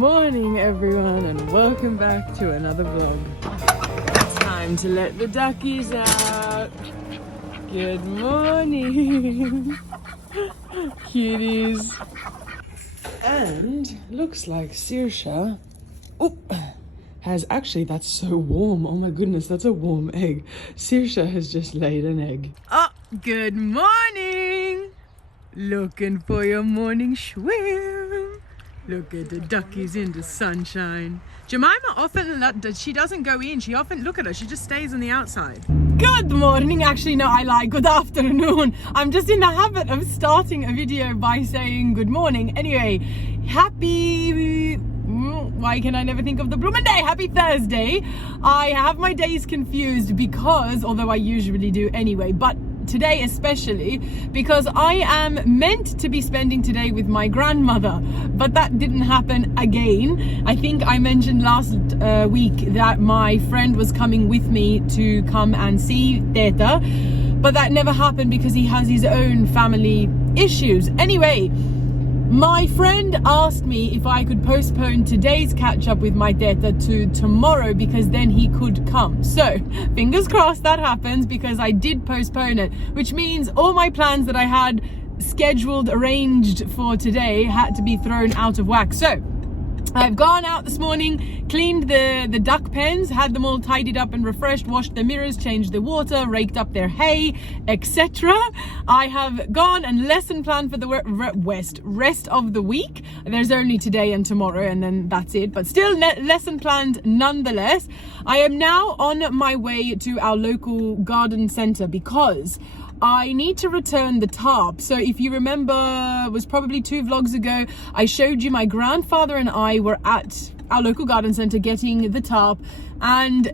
morning everyone, and welcome back to another vlog. It's time to let the duckies out. Good morning cuties. And looks like Saoirse has actually, that's so warm, oh my goodness, that's a warm egg. Saoirse has just laid an egg. Good morning. Looking for your morning swim. Look at the duckies in the sunshine. Jemima often, she doesn't go in. She often, look at her, she just stays on the outside. Good morning. Actually, no, I lie. Good afternoon. I'm just in the habit of starting a video by saying good morning. Anyway, happy... why can I never think of the blooming day? Happy Thursday. I have my days confused because, although I usually do anyway, but today especially because I am meant to be spending today with my grandmother, but that didn't happen again. I think I mentioned last week that my friend was coming with me to come and see Teta, but that never happened because he has his own family issues. Anyway, my friend asked me if I could postpone today's catch up with my Teta to tomorrow because then he could come. So fingers crossed that happens, because I did postpone it, which means all my plans that I had scheduled, arranged for today had to be thrown out of whack. So I've gone out this morning, cleaned the duck pens, had them all tidied up and refreshed, washed the mirrors, changed the water, raked up their hay, etc. I have gone and lesson planned for the rest of the week. There's only today and tomorrow, and then that's it, but still lesson planned nonetheless. I am now on my way to our local garden centre because I need to return the tarp. So if you remember, it was probably 2 vlogs ago, I showed you my grandfather and I were at our local garden centre getting the tarp, and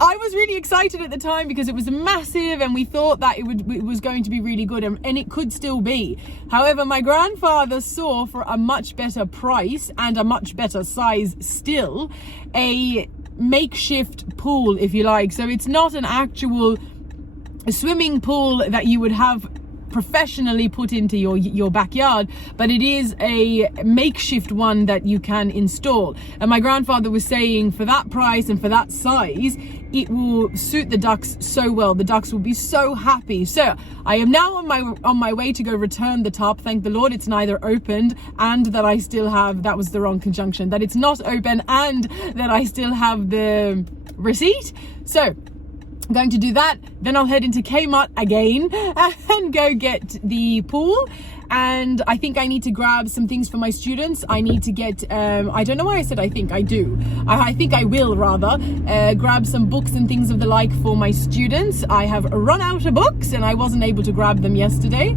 I was really excited at the time because it was massive and we thought that it was going to be really good, and it could still be. However, my grandfather saw for a much better price and a much better size still, a makeshift pool, if you like. So it's not an actual swimming pool that you would have professionally put into your backyard, but it is a makeshift one that you can install. And my grandfather was saying for that price and for that size, it will suit the ducks so well. The ducks will be so happy. So I am now on my way to go return the tarp. Thank the Lord it's neither opened and that I still have, that was the wrong conjunction, that it's not open and that I still have the receipt. So I'm going to do that, then I'll head into Kmart again and go get the pool. And I think I need to grab some things for my students. I need to get, I don't know why I said I think, I do. I think I will rather, grab some books and things of the like for my students. I have run out of books and I wasn't able to grab them yesterday.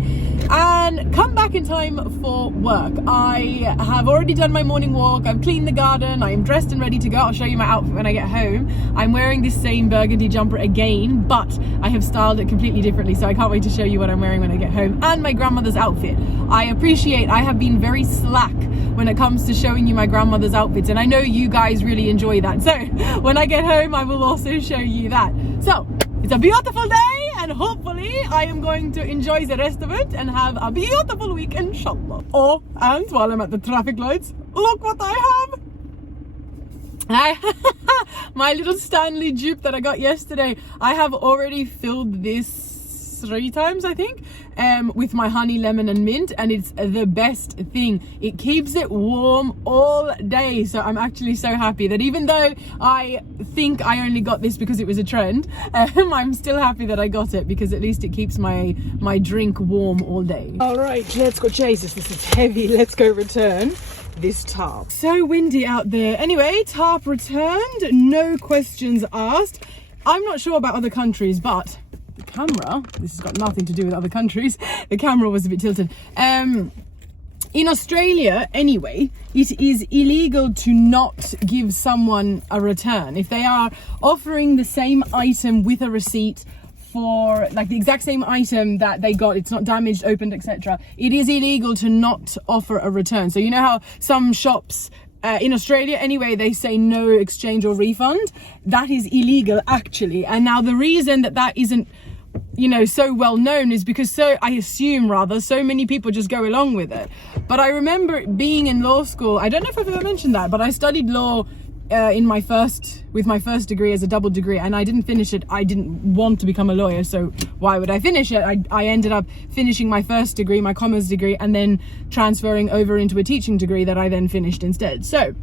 And come back in time for work. I have already done my morning walk, I've cleaned the garden, I am dressed and ready to go. I'll show you my outfit when I get home. I'm wearing this same burgundy jumper again, but I have styled it completely differently, so I can't wait to show you what I'm wearing when I get home. And my grandmother's outfit. I appreciate, I have been very slack when it comes to showing you my grandmother's outfits, and I know you guys really enjoy that. So when I get home, I will also show you that. So it's a beautiful day, and hopefully I am going to enjoy the rest of it and have a beautiful week, inshallah. Oh, and while I'm at the traffic lights, look what I have. My little Stanley dupe that I got yesterday. I have already filled this 3 times, I think, with my honey, lemon and mint, and it's the best thing. It keeps it warm all day. So I'm actually so happy that even though I think I only got this because it was a trend, I'm still happy that I got it because at least it keeps my drink warm all day. All right, let's go. Jesus, this is heavy. Let's go return this tarp. So windy out there. Anyway, tarp returned, no questions asked. I'm not sure about other countries, but the camera, this has got nothing to do with other countries, the camera was a bit tilted. In Australia anyway, it is illegal to not give someone a return if they are offering the same item with a receipt for like the exact same item that they got, it's not damaged, opened, etc. It is illegal to not offer a return. So you know how some shops in Australia anyway, they say no exchange or refund? That is illegal actually. And now the reason that isn't, you know, so well known is because I assume rather so many people just go along with it. But I remember being in law school. I don't know if I've ever mentioned that, but I studied law with my first degree as a double degree, and I didn't finish it. I didn't want to become a lawyer, so why would I finish it? I ended up finishing my first degree, my commerce degree, and then transferring over into a teaching degree that I then finished instead. So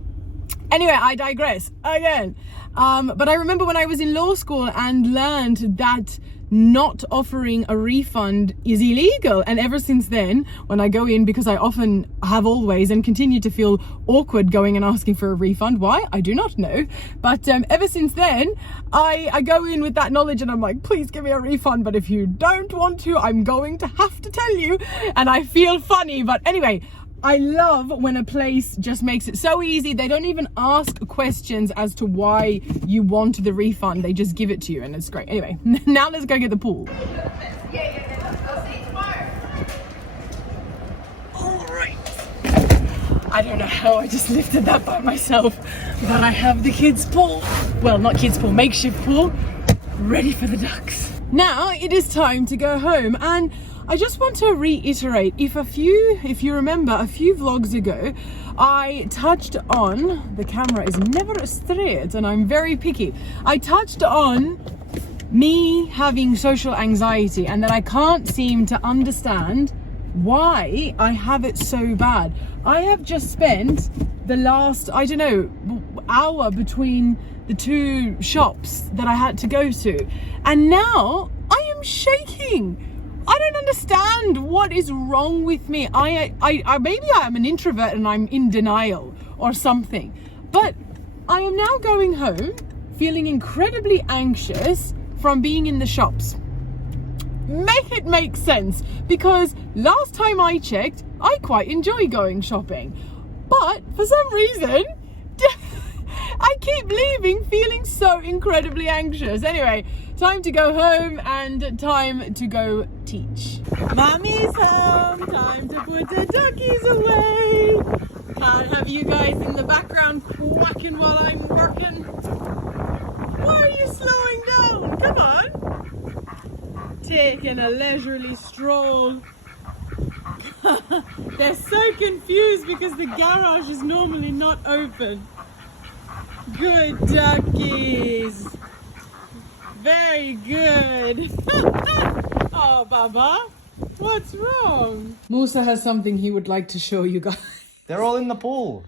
anyway, I digress again. But I remember when I was in law school and learned that not offering a refund is illegal, and ever since then, when I go in, because I often have always and continue to feel awkward going and asking for a refund, why I do not know, but ever since then I go in with that knowledge, and I'm like, please give me a refund, but if you don't want to, I'm going to have to tell you. And I feel funny, but anyway, I love when a place just makes it so easy. They don't even ask questions as to why you want the refund. They just give it to you, and it's great. Anyway, now let's go get the pool. I'll see you tomorrow. All right. I don't know how I just lifted that by myself, but I have the kids' pool. Well, not kids' pool, makeshift pool, ready for the ducks. Now it is time to go home, and I just want to reiterate, if you remember a few vlogs ago, I touched on, the camera is never straight and I'm very picky. I touched on me having social anxiety, and that I can't seem to understand why I have it so bad. I have just spent the last, I don't know, hour between the two shops that I had to go to, and now I am shaking. I don't understand what is wrong with me. I maybe I am an introvert and I'm in denial or something. But I am now going home feeling incredibly anxious from being in the shops. Make it make sense, because last time I checked, I quite enjoy going shopping. But for some reason, I keep leaving feeling so incredibly anxious. Anyway, time to go home and time to go teach. Mommy's home, time to put the duckies away. Can't have you guys in the background quacking while I'm working. Why are you slowing down? Come on. Taking a leisurely stroll. They're so confused because the garage is normally not open. Good duckies. Very good. Oh, Baba, what's wrong? Musa has something he would like to show you guys. They're all in the pool.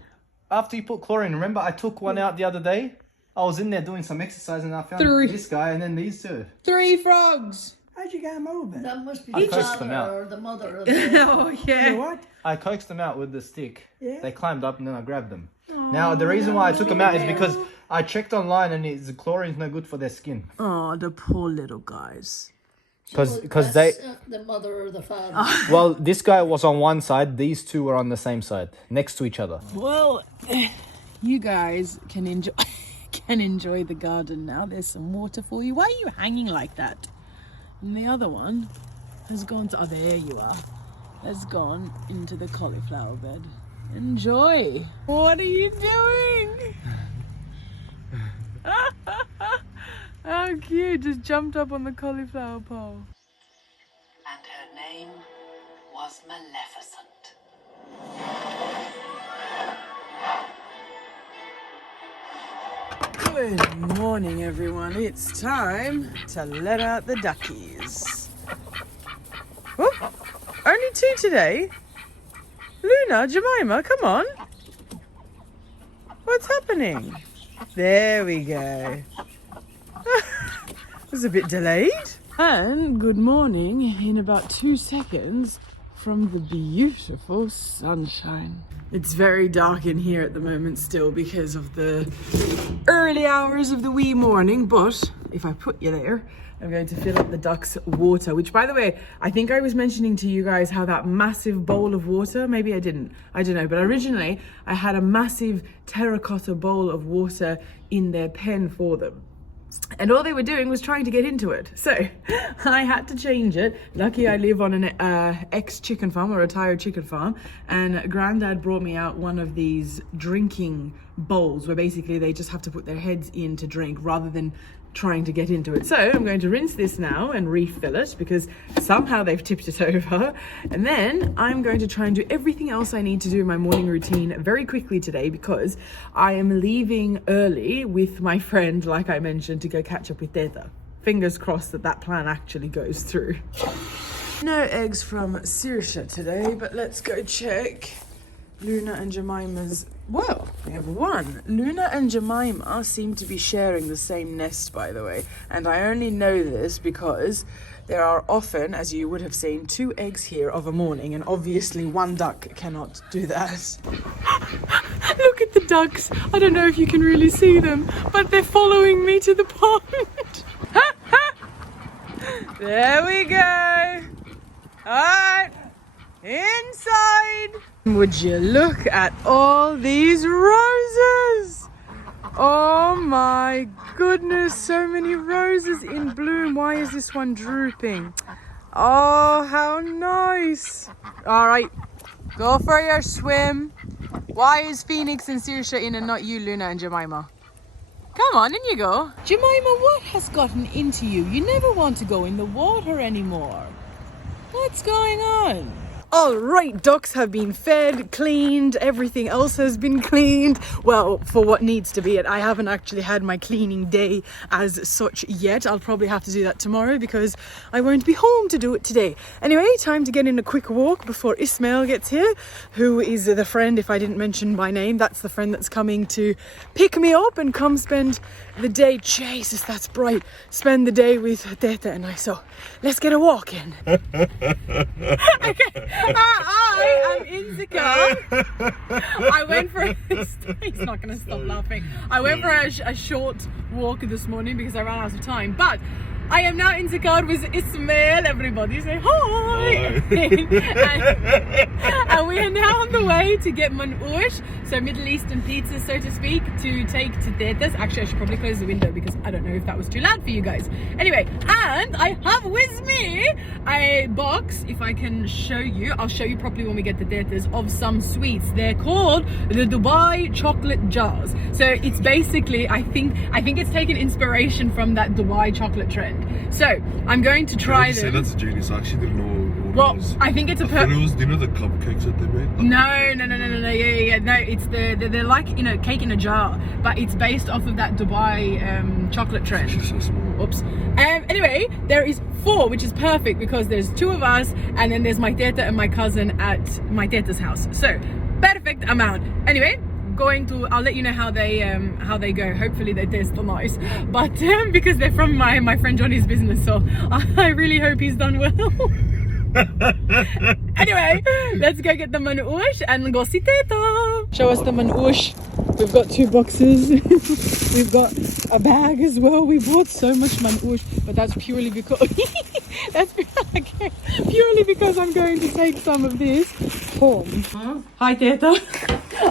After you put chlorine, remember I took one out the other day? I was in there doing some exercise and I found this guy and then these two. 3 frogs. How'd you get them over? That must be I the coaxed them father out. or the mother. Or Oh, yeah. You know what? I coaxed them out with the stick. Yeah. They climbed up and then I grabbed them. Now, the reason why I took them out is because I checked online and the chlorine's no good for their skin. Oh, the poor little guys. Because they... the mother or the father. Well, this guy was on one side, these two were on the same side, next to each other. Well, you guys can enjoy the garden now. There's some water for you. Why are you hanging like that? And the other one has gone to... Oh, there you are. Has gone into the cauliflower bed. Enjoy. What are you doing? How cute. Just jumped up on the cauliflower pole. And her name was Maleficent. Good morning, everyone. It's time to let out the duckies. Whoop. Only 2 today. Luna, Jemima, come on. What's happening? There we go. Was a bit delayed. And good morning in about 2 seconds from the beautiful sunshine. It's very dark in here at the moment still because of the early hours of the wee morning, but if I put you there, I'm going to fill up the ducks' water, which, by the way, I think I was mentioning to you guys how that massive bowl of water, maybe I didn't, I don't know, but originally I had a massive terracotta bowl of water in their pen for them. And all they were doing was trying to get into it. So I had to change it. Lucky I live on an ex-chicken farm, or retired chicken farm. And Granddad brought me out one of these drinking bowls where basically they just have to put their heads in to drink rather than trying to get into it. So I'm going to rinse this now and refill it because somehow they've tipped it over. And then I'm going to try and do everything else I need to do in my morning routine very quickly today because I am leaving early with my friend, like I mentioned, to go catch up with Teta. Fingers crossed that that plan actually goes through. No eggs from Saoirse today, but let's go check Luna and Jemima's. Well, we have one. Luna and Jemima seem to be sharing the same nest, by the way. And I only know this because there are often, as you would have seen, 2 eggs here of a morning, and obviously one duck cannot do that. Look at the ducks. I don't know if you can really see them, but they're following me to the pond. There we go. All right, inside. Would you look at all these roses? Oh my goodness, so many roses in bloom. Why is this one drooping? Oh, how nice. All right, go for your swim. Why is Phoenix and Saoirse in and not you, Luna and Jemima? Come on, in you go. Jemima, what has gotten into you? You never want to go in the water anymore. What's going on? All right, ducks have been fed, cleaned, everything else has been cleaned. Well, for what needs to be it. I haven't actually had my cleaning day as such yet. I'll probably have to do that tomorrow because I won't be home to do it today. Anyway, time to get in a quick walk before Ismail gets here, who is the friend, if I didn't mention by name, that's the friend that's coming to pick me up and come spend the day. Jesus, that's bright. Spend the day with Teta and I. So let's get a walk in. Okay. I am in the car. I went for he's not going to stop laughing. I went for a short walk this morning because I ran out of time. But I am now in the car with Ismail. Everybody say hi. And we are now on the way to get manouche, so Middle Eastern pizza, so to speak, to take to Teta's. Actually, I should probably close the window because I don't know if that was too loud for you guys. Anyway, and I have with me a box, if I can show you. I'll show you properly when we get to Teta's, of some sweets. They're called the Dubai chocolate jars. So it's basically, I think it's taken inspiration from that Dubai chocolate trend. So I'm going to try them. Say that's a genius. I actually didn't know what Well, it was. I think it's a I thought it was, you know, the cupcakes that they made? No. Yeah. No, it's they're like, you know, cake in a jar, but it's based off of that Dubai chocolate trend. She's so small. Oops. Anyway, there is 4, which is perfect because there's 2 of us, and then there's my Teta and my cousin at my Teta's house. So perfect amount. Anyway, I'll let you know how they go. Hopefully they taste nice, but because they're from my friend Johnny's business, so I really hope he's done well. Anyway, let's go get the manouche and go see Teta. Show us the manouche. We've got 2 boxes. We've got a bag as well. We bought so much manouche, but that's purely because purely because I'm going to take some of this home. Hi Teta.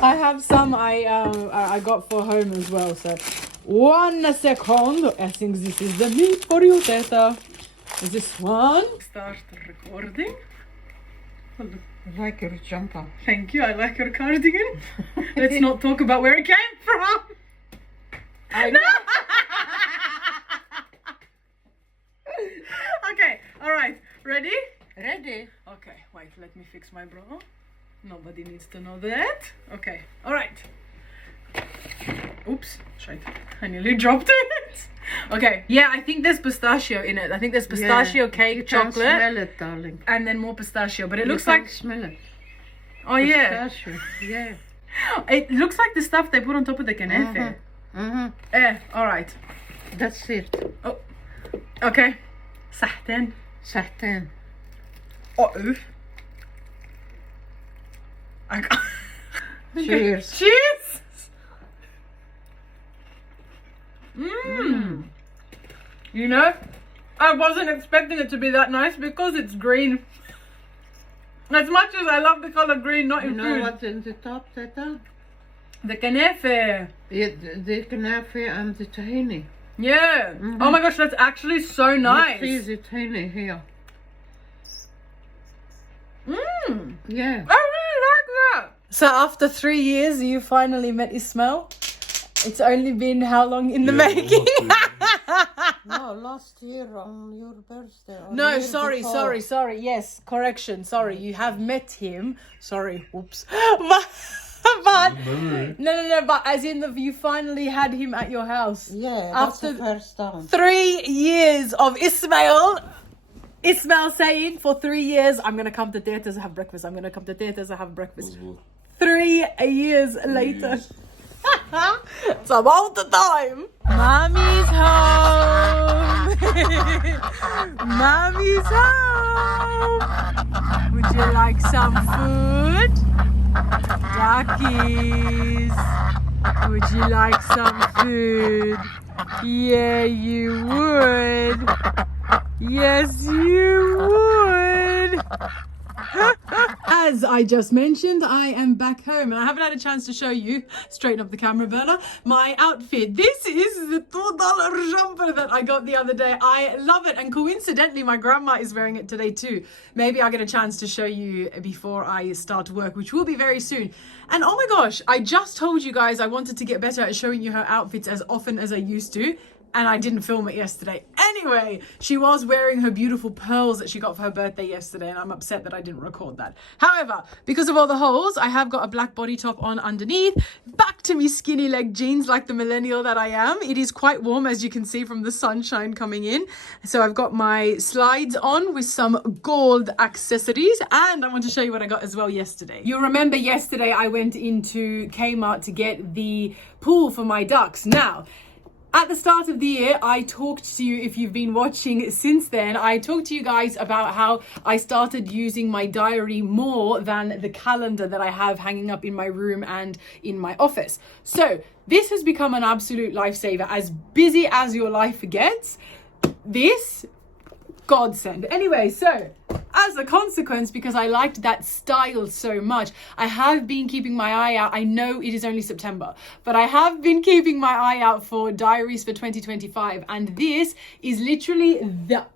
I have some I got for home as well. So 1 second. I think this is the meat for you, Teta. Is this one? Start recording. I like your jumper. Thank you. I like your cardigan. Let's not talk about where it came from. Okay. All right. Ready? Ready? Okay. Wait. Let me fix my bra. Nobody needs to know that. Okay. All right. Oops. Shite. I nearly dropped it. Okay. Yeah, I think there's pistachio in it. I think there's pistachio cake, you chocolate. Can smell it, darling. And then more pistachio. But it You looks can like... smell it. Oh, yeah. Pistachio. Yeah. It looks like the stuff they put on top of the kenefe. All right. That's it. Oh. Okay. صحتين. Sahtan. Oh. Cheers. Cheers. You know, I wasn't expecting it to be that nice because it's green. As much as I love the color green, not You in know food. what's in the top, Teta? The kenefe. Yeah, the knafe and the tahini. Yeah. Oh my gosh, that's actually so nice. You see the tahini here. Yeah. I really like that. So after 3 years, you finally met Ismail. It's only been how long in the making? No, last year on your birthday. Or No, year sorry, before. sorry. Yes, correction. Sorry, you have met him. Sorry, oops. But no. But as in you finally had him at your house. Yeah, that's After the first time. 3 years of Ismail saying for 3 years, I'm gonna come to Teta's to have breakfast. I'm gonna come to Teta's to have breakfast. 3 years later. It's about the time. Mommy's home. Mommy's home. Would you like some food? Duckies. Would you like some food? Yeah, you would. Yes, you would. As I just mentioned, I am back home and I haven't had a chance to show you, straighten up the camera burner, my outfit. This is the $2 jumper that I got the other day. I love it, and coincidentally my grandma is wearing it today too. Maybe I'll get a chance to show you before I start work, which will be very soon. And oh my gosh, I just told you guys I wanted to get better at showing you her outfits as often as I used to, and I didn't film it yesterday. Anyway, she was wearing her beautiful pearls that she got for her birthday yesterday, and I'm upset that I didn't record that. However, because of all the holes, I have got a black body top on underneath. Back to me skinny leg jeans like the millennial that I am. It is quite warm, as you can see from the sunshine coming in. So I've got my slides on with some gold accessories, and I want to show you what I got as well yesterday. You'll remember yesterday I went into Kmart to get the pool for my ducks. Now, at the start of the year, I talked to you, if you've been watching since then, I talked to you guys about how I started using my diary more than the calendar that I have hanging up in my room and in my office. So this has become an absolute lifesaver. As busy as your life gets, this godsend. Anyway, so as a consequence, because I liked that style so much, I have been keeping my eye out. I know it is only September, but I have been keeping my eye out for diaries for 2025, and this is literally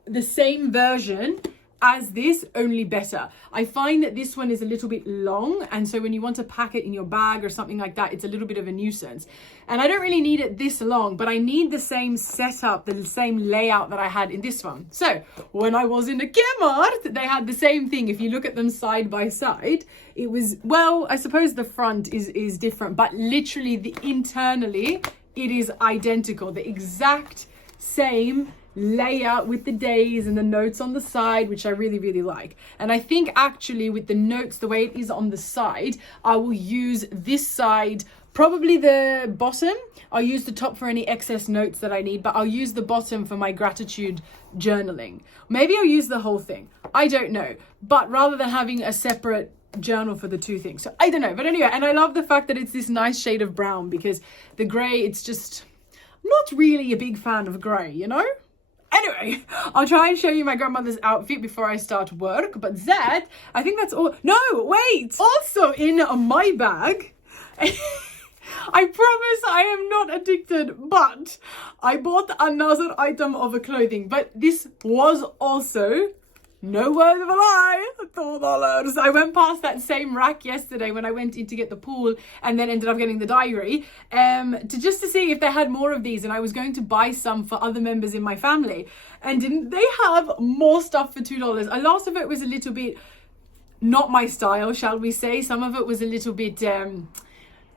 the same version as this, only better. I find that this one is a little bit long, and so when you want to pack it in your bag or something like that, it's a little bit of a nuisance. And I don't really need it this long, but I need the same setup, the same layout that I had in this one. So when I was in a Kmart, they had the same thing. If you look at them side by side, it was, well, I suppose the front is different, but literally internally, it is identical. The exact same layout with the days and the notes on the side, which I really, really like. And I think actually with the notes, the way it is on the side, I will use this side, probably the bottom. I'll use the top for any excess notes that I need, but I'll use the bottom for my gratitude journaling. Maybe I'll use the whole thing. I don't know. But rather than having a separate journal for the two things. So I don't know. But anyway, and I love the fact that it's this nice shade of brown, because the grey, it's just, I'm not really a big fan of grey, you know? Anyway, I'll try and show you my grandmother's outfit before I start work, but that, I think that's all. No, wait! Also in my bag, I promise I am not addicted, but I bought another item of clothing, but this was also, no word of a lie, $2. I went past that same rack yesterday when I went in to get the pool and then ended up getting the diary to see if they had more of these, and I was going to buy some for other members in my family, and didn't they have more stuff for $2? A lot of it was a little bit not my style, shall we say. Some of it was a little bit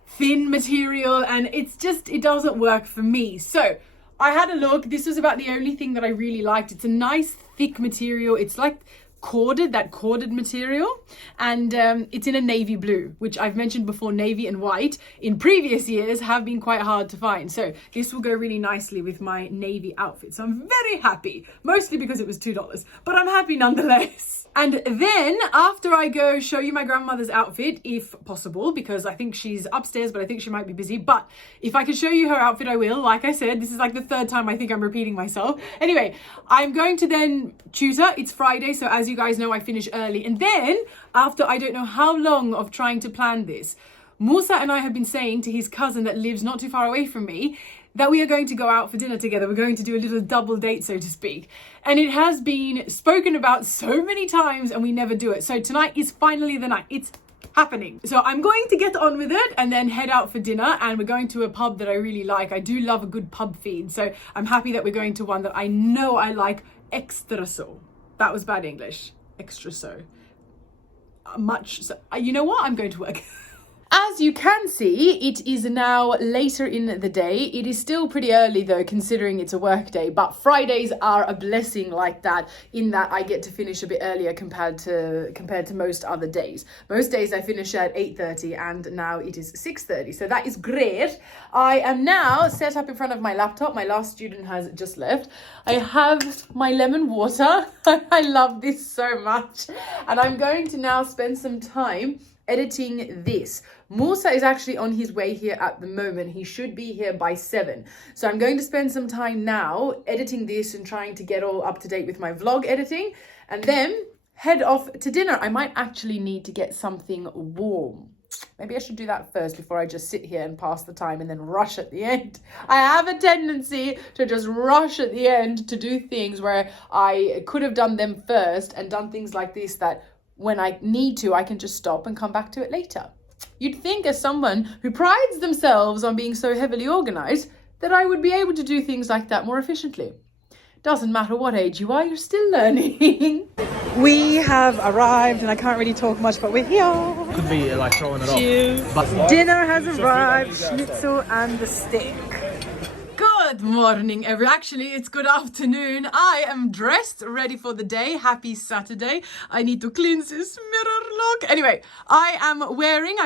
thin material, and it doesn't work for me. So I had a look. This was about the only thing that I really liked. It's a nice thick material. It's like that corded material, and it's in a navy blue, which I've mentioned before. Navy and white in previous years have been quite hard to find, so this will go really nicely with my navy outfit. So I'm very happy, mostly because it was $2, but I'm happy nonetheless. And then after I go show you my grandmother's outfit, if possible, because I think she's upstairs, but I think she might be busy. But if I can show you her outfit, I will. Like I said, this is like the third time I think I'm repeating myself. Anyway, I'm going to then tutor. It's Friday, so as you guys know, I finish early. And then after I don't know how long of trying to plan this, Musa and I have been saying to his cousin that lives not too far away from me that we are going to go out for dinner together. We're going to do a little double date, so to speak. And it has been spoken about so many times and we never do it. So tonight is finally the night. It's happening. So I'm going to get on with it and then head out for dinner, and we're going to a pub that I really like. I do love a good pub feed, so I'm happy that we're going to one that I know I like. Extra so. That was bad English. Extra so. Much so. You know what? I'm going to work. As you can see, it is now later in the day. It is still pretty early though, considering it's a work day, but Fridays are a blessing like that, in that I get to finish a bit earlier compared to most other days. Most days I finish at 8:30 and now it is 6:30, so that is great. I am now set up in front of my laptop. My last student has just left. I have my lemon water. I love this so much. And I'm going to now spend some time editing this. Musa is actually on his way here at the moment. He should be here by 7. So I'm going to spend some time now editing this and trying to get all up to date with my vlog editing, and then head off to dinner. I might actually need to get something warm. Maybe I should do that first before I just sit here and pass the time and then rush at the end. I have a tendency to just rush at the end to do things where I could have done them first and done things like this that when I need to, I can just stop and come back to it later. You'd think, as someone who prides themselves on being so heavily organized, that I would be able to do things like that more efficiently. Doesn't matter what age you are, you're still learning. We have arrived, and I can't really talk much, but we're here. Could be like throwing it Cheers. off. But Dinner has arrived, schnitzel and the steak. Good morning, actually it's good afternoon. I am dressed, ready for the day. Happy Saturday. I need to cleanse this mirror look. Anyway, I'm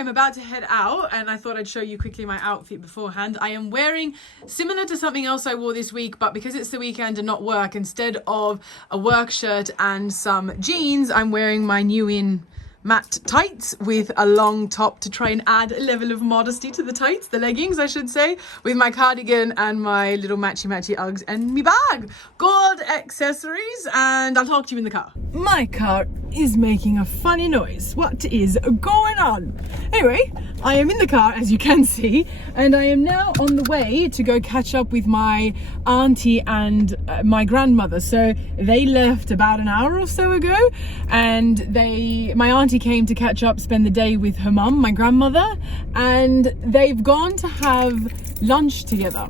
about to head out, and I thought I'd show you quickly my outfit beforehand. I am wearing similar to something else I wore this week, but because it's the weekend and not work, instead of a work shirt and some jeans, I'm wearing my new in matte tights with a long top to try and add a level of modesty to the tights, the leggings I should say, with my cardigan and my little matchy Uggs and me bag. Good accessories, and I'll talk to you in the car. My car is making a funny noise. What is going on? Anyway, I am in the car, as you can see, and I am now on the way to go catch up with my auntie and my grandmother. So they left about an hour or so ago, and my auntie came to catch up, spend the day with her mum, my grandmother, and they've gone to have lunch together.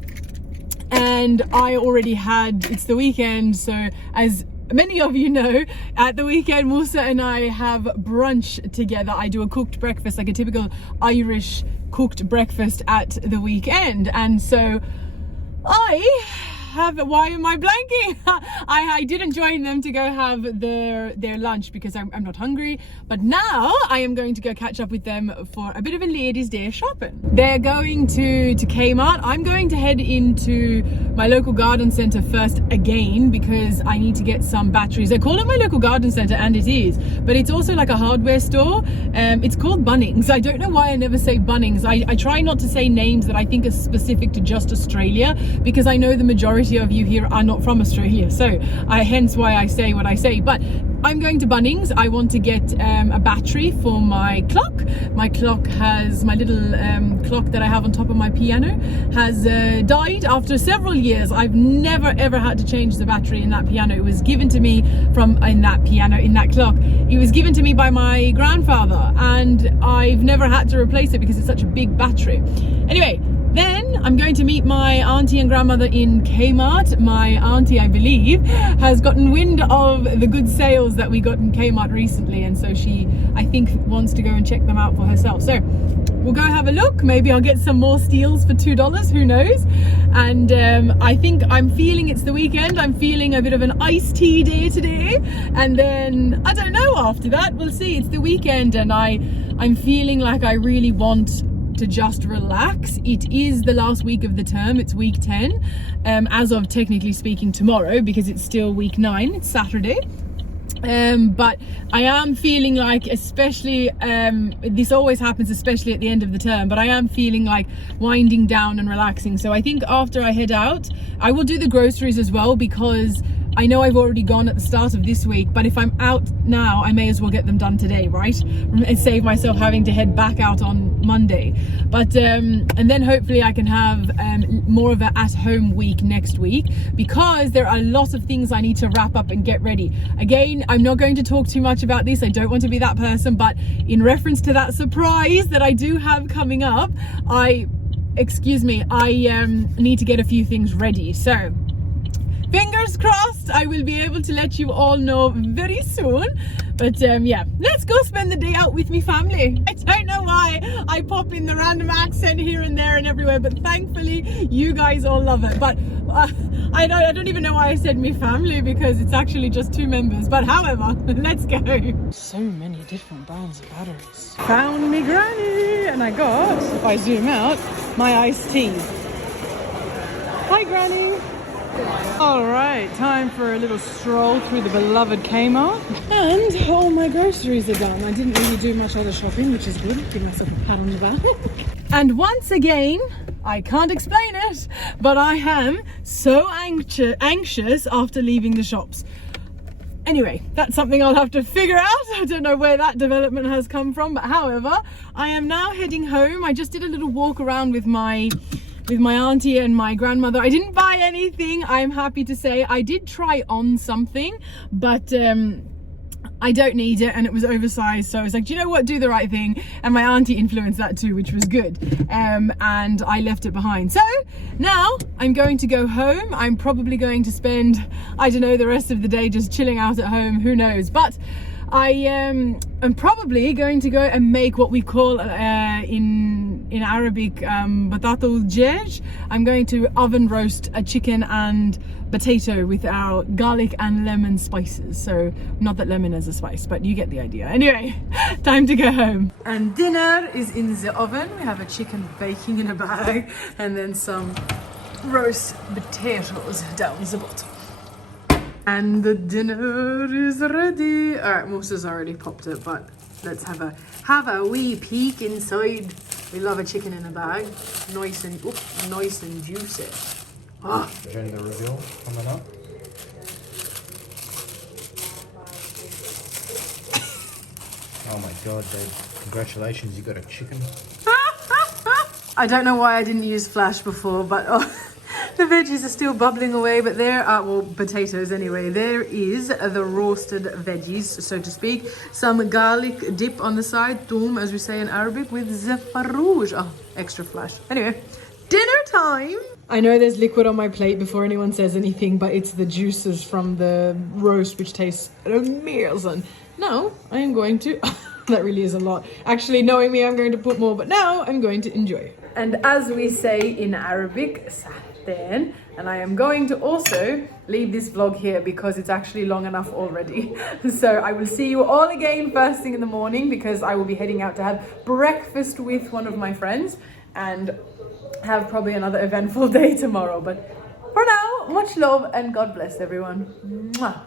And I already had, it's the weekend, so as many of you know, at the weekend Musa and I have brunch together. I do a cooked breakfast, like a typical Irish cooked breakfast at the weekend, and so why am I blanking? I didn't join them to go have their lunch because I'm not hungry, but now I am going to go catch up with them for a bit of a ladies' day shopping. They're going to Kmart. I'm going to head into my local garden centre first again because I need to get some batteries. They call it my local garden centre, and it is, but it's also like a hardware store. It's called Bunnings. I don't know why I never say Bunnings. I try not to say names that I think are specific to just Australia, because I know the majority of you here are not from Australia, so hence why I say what I say. But I'm going to Bunnings. I want to get a battery for my clock. My clock has, my little clock that I have on top of my piano has died after several years. I've never ever had to change the battery in that piano. It was given to me in that clock. It was given to me by my grandfather, and I've never had to replace it because it's such a big battery. Anyway, then I'm going to meet my auntie and grandmother in Kmart. My auntie, I believe, has gotten wind of the good sales that we got in Kmart recently, and so she, I think, wants to go and check them out for herself. So we'll go have a look. Maybe I'll get some more steals for $2, who knows. And I think I'm feeling it's the weekend. I'm feeling a bit of an iced tea day today, and then I don't know, after that we'll see. It's the weekend, and I'm feeling like I really want to just relax. It is the last week of the term. It's week 10 as of technically speaking tomorrow, because it's still week 9. It's Saturday. But I am feeling like, especially this always happens especially at the end of the term, but I am feeling like winding down and relaxing. So I think after I head out, I will do the groceries as well, because I know I've already gone at the start of this week, but if I'm out now, I may as well get them done today, right? And save myself having to head back out on Monday. But and then hopefully I can have more of an at-home week next week, because there are a lot of things I need to wrap up and get ready. Again, I'm not going to talk too much about this. I don't want to be that person, but in reference to that surprise that I do have coming up, I need to get a few things ready. So fingers crossed, I will be able to let you all know very soon. But yeah, let's go spend the day out with me family. I don't know why I pop in the random accent here and there and everywhere, but thankfully you guys all love it. But I don't even know why I said me family, because it's actually just 2 members. But however, let's go. So many different brands of batteries. Found me granny, and I got, if I zoom out, my iced tea. Hi granny. All right, time for a little stroll through the beloved Kmart. And all my groceries are done. I didn't really do much other shopping, which is good. Give myself a pat on the back. And once again, I can't explain it, but I am so anxious after leaving the shops. Anyway, that's something I'll have to figure out. I don't know where that development has come from, but however, I am now heading home. I just did a little walk around with my auntie and my grandmother. I didn't buy anything, I'm happy to say. I did try on something, but I don't need it, and it was oversized, so I was like, do you know what, do the right thing. And my auntie influenced that too, which was good, and I left it behind. So now I'm going to go home. I'm probably going to spend, I don't know, the rest of the day just chilling out at home, who knows. But I am probably going to go and make what we call in Arabic batato jej. I'm going to oven roast a chicken and potato with our garlic and lemon spices. So not that lemon is a spice, but you get the idea. Anyway, time to go home. And dinner is in the oven. We have a chicken baking in a bag, and then some roast potatoes down the bottom. And the dinner is ready. All right, Musa's already popped it, but let's have a wee peek inside. We love a chicken in a bag, nice and juicy. Ah. Gender reveal coming up. Oh my god, babe! Congratulations, you got a chicken. I don't know why I didn't use flash before, but the veggies are still bubbling away. But there are, well, potatoes anyway. There is the roasted veggies, so to speak. Some garlic dip on the side, toum, as we say in Arabic, with zafarouj. Oh, extra flash. Anyway, dinner time. I know there's liquid on my plate before anyone says anything, but it's the juices from the roast which tastes amazing. Now I am going to, that really is a lot. Actually, knowing me, I'm going to put more, but now I'm going to enjoy. And as we say in Arabic, sahten, and I am going to also leave this vlog here because it's actually long enough already. So I will see you all again first thing in the morning, because I will be heading out to have breakfast with one of my friends and have probably another eventful day tomorrow. But for now, much love and God bless everyone. Mwah.